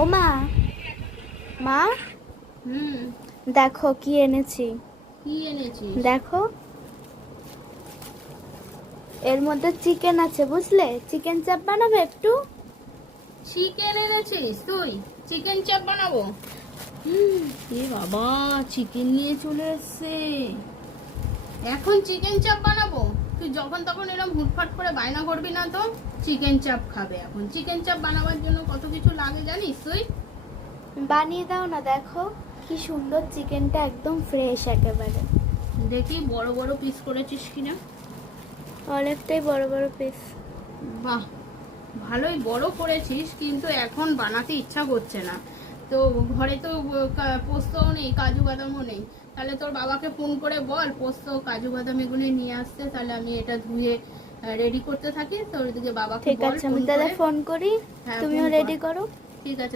ও মা, মা হুম। দেখো কি এনেছি। কি এনেছিস? দেখো, এর মধ্যে চিকেন আছে, বুঝলে? চিকেন চাপ বানাবে একটু? চিকেন এনেছিস তুই? চিকেন চাপ বানাবো? এ বাবা, চিকেন নিয়ে চলে এসছে। এখন চিকেন চাপ বানাবো? তুই যখন তখন এরকম হুটফাট করে বায়না করবি না তো। চিকেন চাপ খাবে এখন। চিকেন চাপ বানাবার জন্য কত কিছু লাগে জানিস তুই? বানিয়ে দাও না, দেখো কি সুন্দর চিকেনটা, একদম ফ্রেশ একেবারে। দেখি বড় বড় পিস করেছিস কিনা। অনেকটাই বড় বড় পিস। বাহ, ভালোই বড় করেছিস, কিন্তু এখন বানাতে ইচ্ছা করছে না। তো ঘরে তো পোস্তও নেই, কাজু বাদামও নেই। তাহলে তোর বাবাকে ফোন করে বল পোস্ত কাজু বাদাম এগুলো নিয়ে আসতে, তাহলে আমি এটা ধুয়ে রেডি করতে থাকি। তোর দিকে বাবাকে ঠিক বল আছে, ফোন আমি তাহলে করে। ফোন করি, হ্যাঁ, ফোন তুমিও কর। রেডি করো। ঠিক আছে।